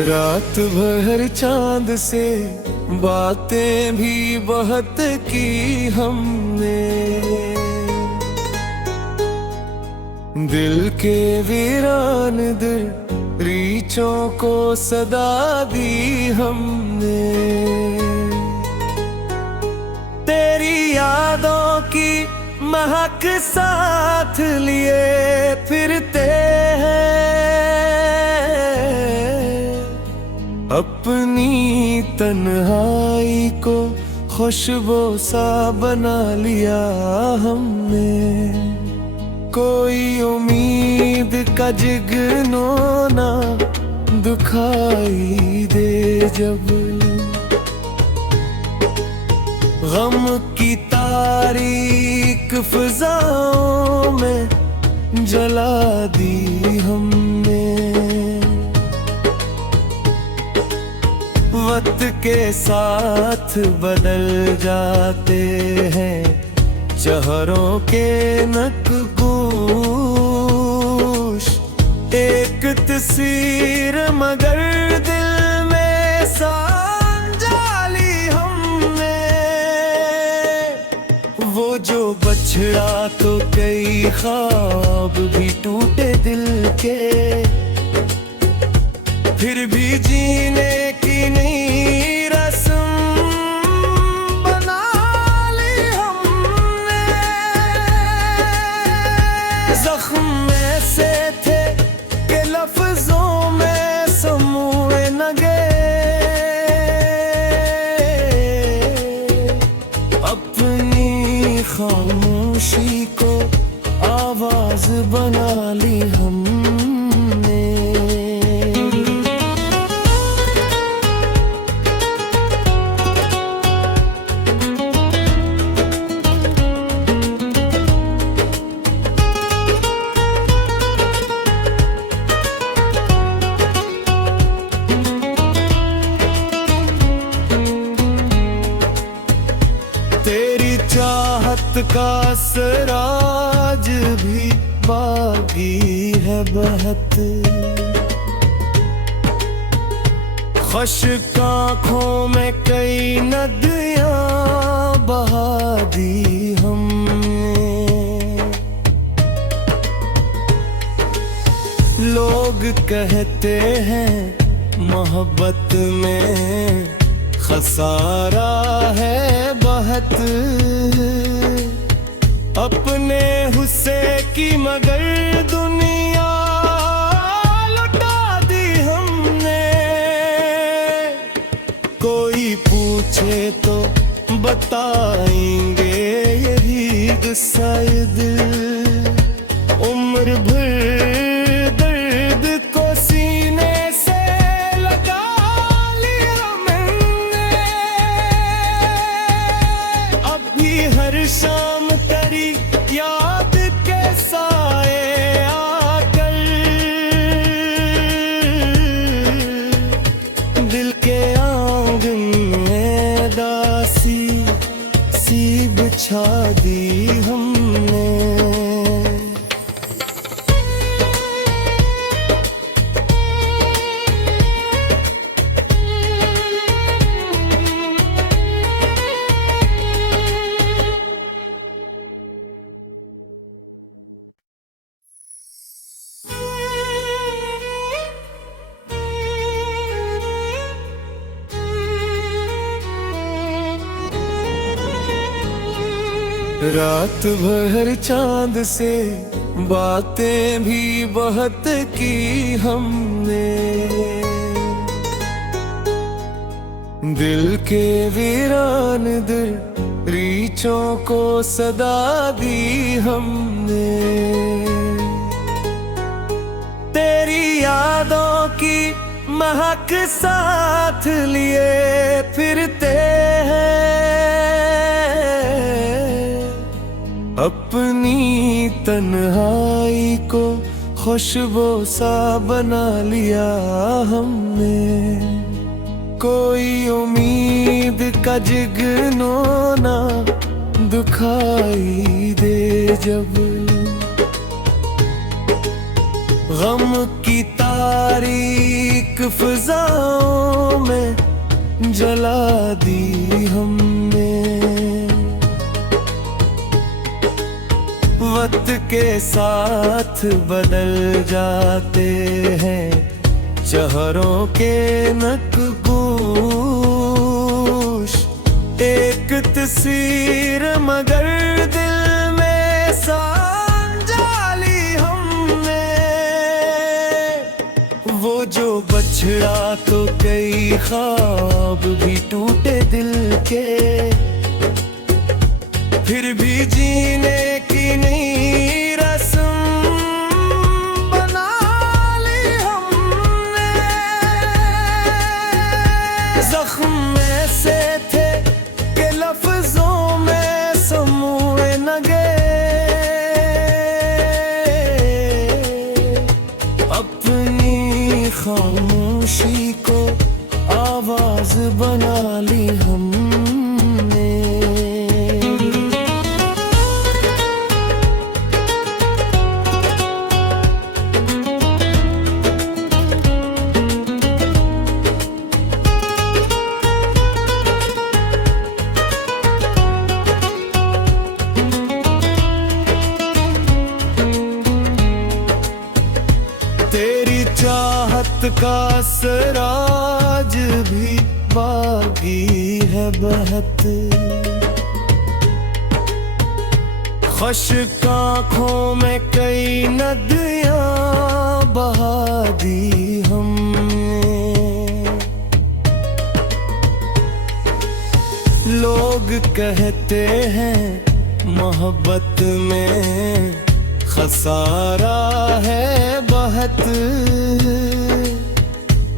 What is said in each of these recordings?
रात भर चांद से बातें भी बहुत की हमने, दिल के वीरान दरीचों को सदा दी हमने। तेरी यादों की महक साथ लिए फिरते हैं, अपनी तन्हाई को खुशबू सा बना लिया हमने। कोई उम्मीद का जिगनो ना दुखाई दे जब, गम की तारीक फिजाओं में जला दी हमने। वक्त के साथ बदल जाते हैं चेहरों के नक्काश, एक तस्वीर मगर दिल में सांझा ली हमने। वो जो बछड़ा तो कई ख्वाब भी टूटे दिल के, फिर भी जीने की नई रस्म बना ली हमने। जख्म में से थे के लफ्जों में समूहे न गए, अपनी खामोशी को आवाज बना ली हमने। तेरी चाहत का सराज भी बागी है बहत, खुश्क आँखों में कई नदियाँ बहा दी हमने। लोग कहते हैं मोहब्बत में खसारा है बहुत, अपने हुस्से की मगर दुनिया लुटा दी हमने। कोई पूछे तो बताएंगे यही गुस्सा ये दिल, उम्र भर दर्द को सीने से लगा लिया मैंने। अब भी हर शाम तेरी याद के साए आकर दिल के आंगन में दासी सी बिछा दी हमने। रात भर चांद से बातें भी बहुत की हमने, दिल के वीरान दरीचों को सदा दी हमने। तेरी यादों की महक साथ लिए फिरते हैं, अपनी तन्हाई को खुशबू सा बना लिया हमने। कोई उम्मीद का जिगनो ना दुखाई दे जब, गम की तारीक फिजाओं में जला दी हमने। वक्त के साथ बदल जाते हैं चेहरों के नक्काश। एक तस्वीर मगर दिल में सांझा ली हमने। वो जो बछड़ा तो कई ख्वाब भी टूटे दिल के, फिर भी जीने की नई रस्म बना ली हमने। जख्म ऐसे थे कि लफ्जों में समूए न गए। अपनी खामोशी को आवाज बना ली हमने। तेरी चाहत का सराज भी बागी है बहत। खुश्क आँखों में कई नदियाँ बहा दी हमने। लोग कहते हैं मोहब्बत में खसारा है बहुत।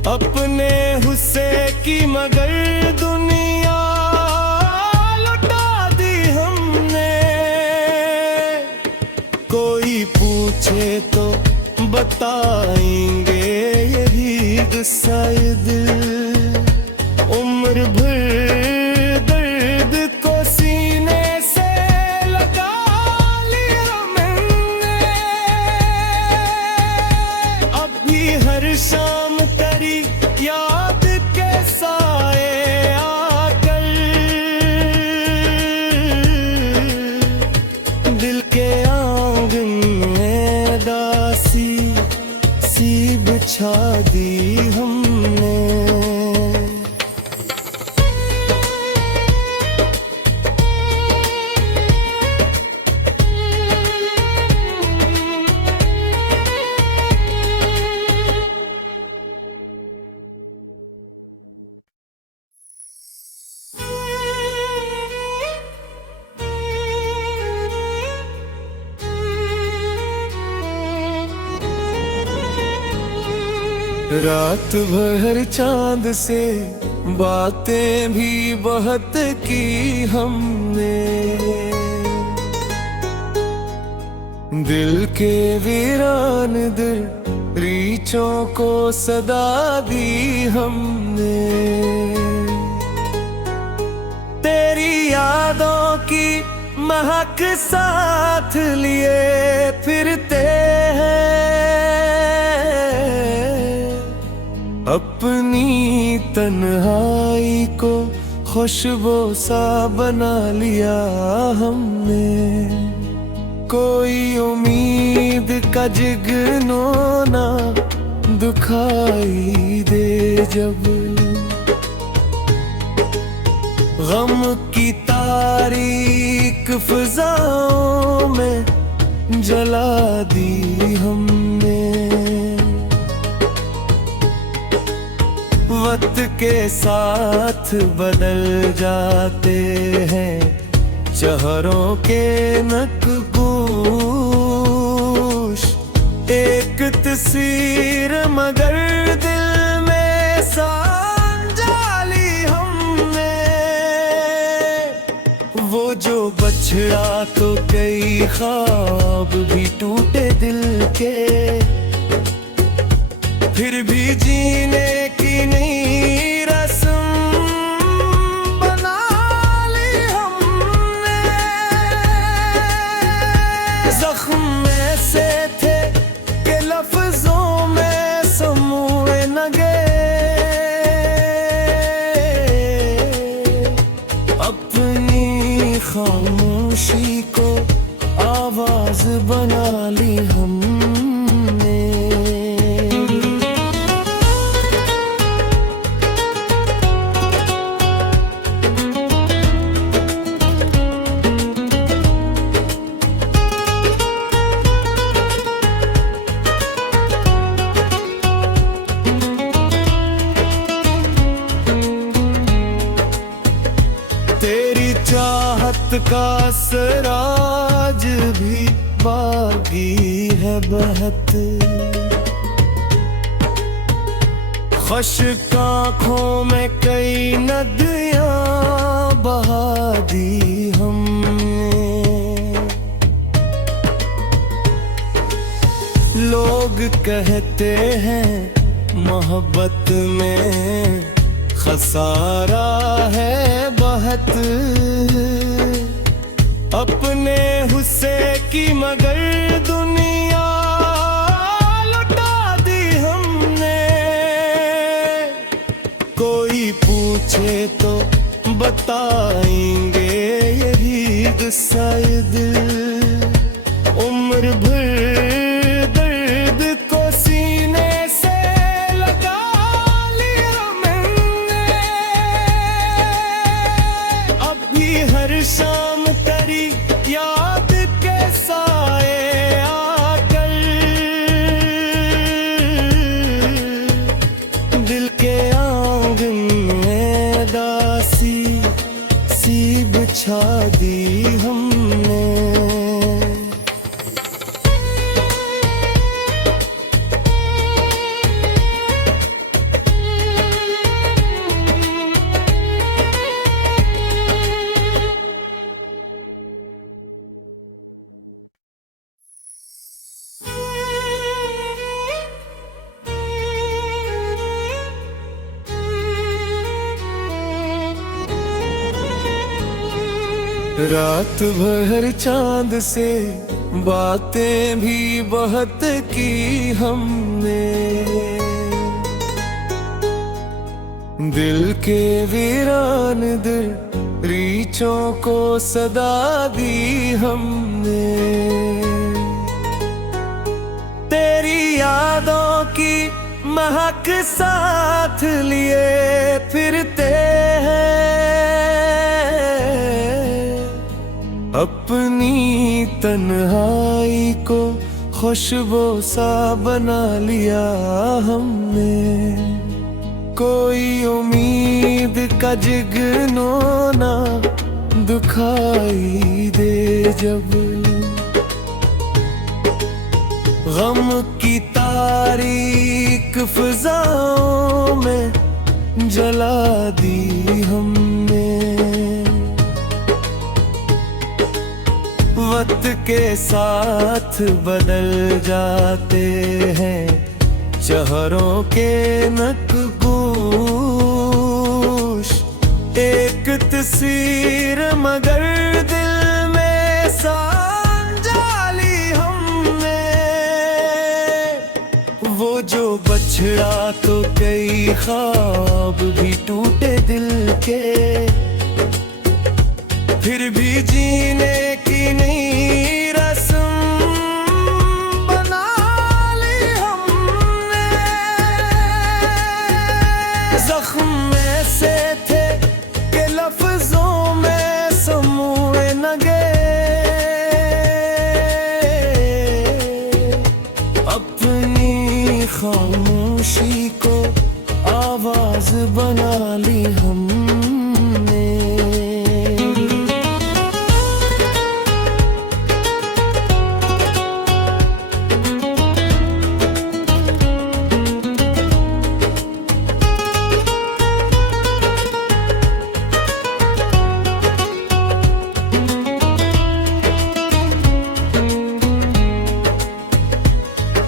अपने हुस्से की मगर दुनिया लुटा दी हमने। कोई पूछे तो बताएंगे यही किस्सा ये दिल। उम्र भर दर्द को सीने से लगा लिया मैंने। अब भी हर शाम तेरी याद के साए आकर दिल के आंगन में दासी सी बिछा दी हमने। रात भर चांद से बातें भी बहुत की हमने। दिल के वीरान दरीचों को सदा दी हमने। तेरी यादों की महक साथ लिए फिरते हैं। अपनी तन्हाई को खुशबू सा बना लिया हमने। कोई उम्मीद का जिगनो ना दुखाई दे जब। गम की तारीक फिजाओं में जला दी हमने। वक्त के साथ बदल जाते हैं चेहरों के नक्काश। एक तस्वीर मगर दिल में सांझा ली हमने। वो जो बछड़ा तो कई ख्वाब भी टूटे दिल के, फिर भी जीने की नई रस्म बना ली हमने। जख्म ऐसे थे कि लफ्जों में समूए न गए। चाहत का सराज भी बागी है बहत। खुश्क आँखों में कई नदियाँ बहा दी हमने। लोग कहते हैं मोहब्बत में खसारा है बहुत। अपने हुस्से की मगर दुनिया लुटा दी हमने। कोई पूछे तो बताएंगे यही किस्सा ये दिल। उम्र भर दर्द को सीने से लगा लिया मैंने। अब भी हर शाम तेरी याद के साए आकर दिल के आंगन में दासी सी बिछा दी हमने। रात भर चांद से बातें भी बहुत की हमने। दिल के वीरान दरीचों को सदा दी हमने। तेरी यादों की महक साथ लिए फिरते हैं। अपनी तन्हाई को खुशबू सा बना लिया हमने। कोई उम्मीद का जिगनो ना दुखाई दे जब। गम की तारीक फिजाओं में जला दी हमने। वक्त के साथ बदल जाते हैं चेहरों के नक्शे। एक तस्वीर मगर दिल में सांझा ली हमने। वो जो बछड़ा तो कई ख्वाब भी टूटे दिल के। फिर भी जीने की नई रस्म बना ली हमने। जख्म में से थे के लफ्जों में समूहे न गए। अपनी खामोशी को आवाज बना ली हमने।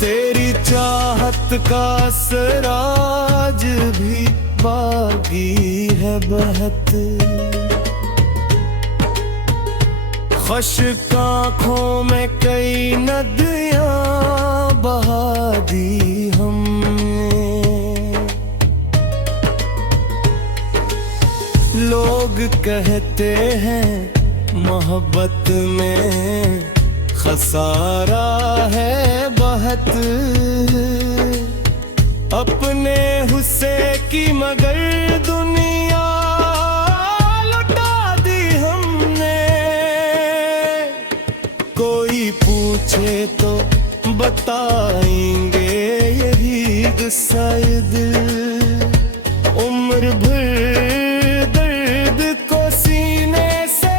तेरी चाहत का सराज भी बागी है बहत। खुश्क आँखों में कई नदियाँ बहा दी हमने। लोग कहते हैं मोहब्बत में खसारा है बहुत। अपने हुस्से की मगर दुनिया लुटा दी हमने। कोई पूछे तो बताएंगे यही किस्सा ये दिल। उम्र भर दर्द को सीने से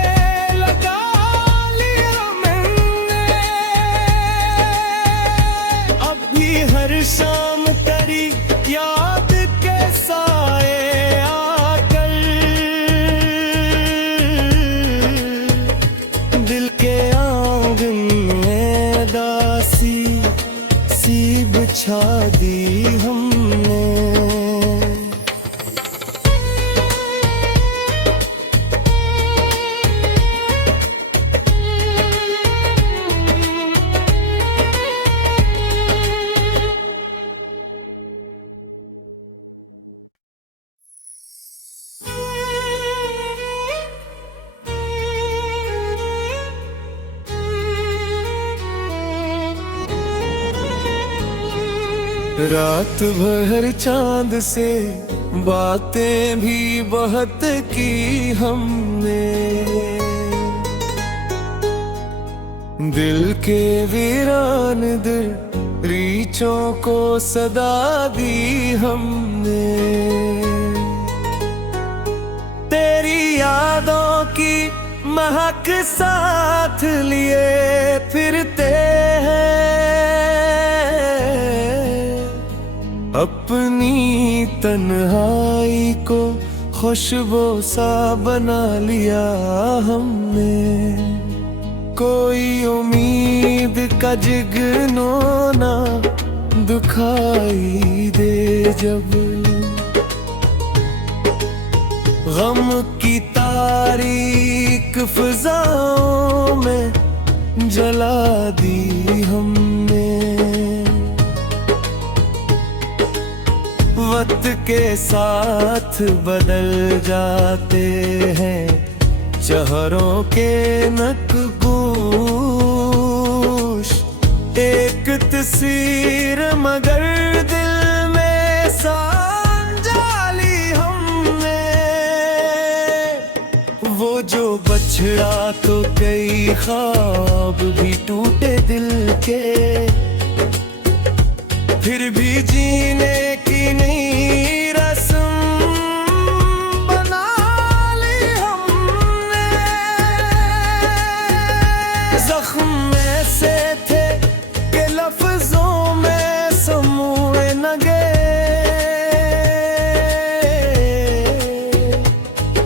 रात भर चांद से बातें भी बहुत की हमने, दिल के वीरान दिल रीचों को सदा दी हमने। तेरी यादों की महक साथ लिए फिरते हैं, अपनी तन्हाई को खुशबू सा बना लिया हमने। कोई उम्मीद का जिगनो ना दुखाई दे जब, गम की तारीक फिजाओं में जला दी हमने। वक्त के साथ बदल जाते हैं चेहरों के नक्काश, एक तस्वीर मगर दिल में सांझा ली हमने। वो जो बछड़ा तो कई ख्वाब भी टूटे दिल के, फिर भी जीने की नई रस्म बना ली हमने। जख्म ऐसे थे कि लफ्जों में समूए न गए,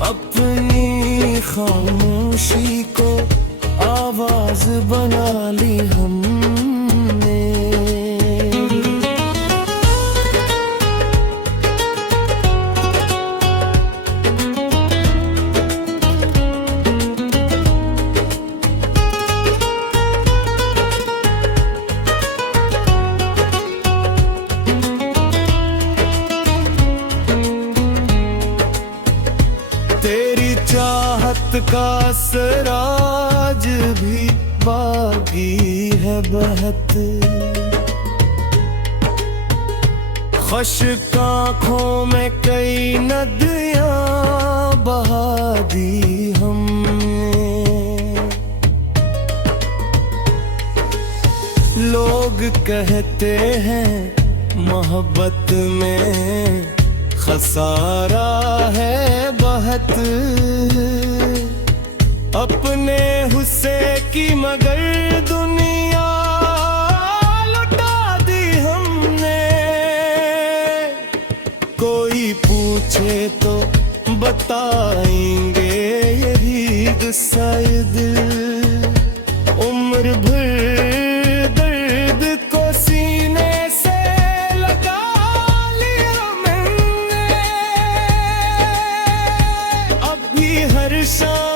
अपनी खामोशी को आवाज बना ली हमने। तेरी चाहत का सराज भी बागी है बहत, खुश्क आँखों में कई नदियाँ बहा दी हमने। लोग कहते हैं मोहब्बत में खसारा है बहुत, अपने हुस्से की मगर दुनिया लुटा दी हमने। कोई पूछे तो बताएंगे यही गुस्सा ये दिल, उम्र भर दर्द को सीने से लगा लिया मैंने। अब भी हर शाम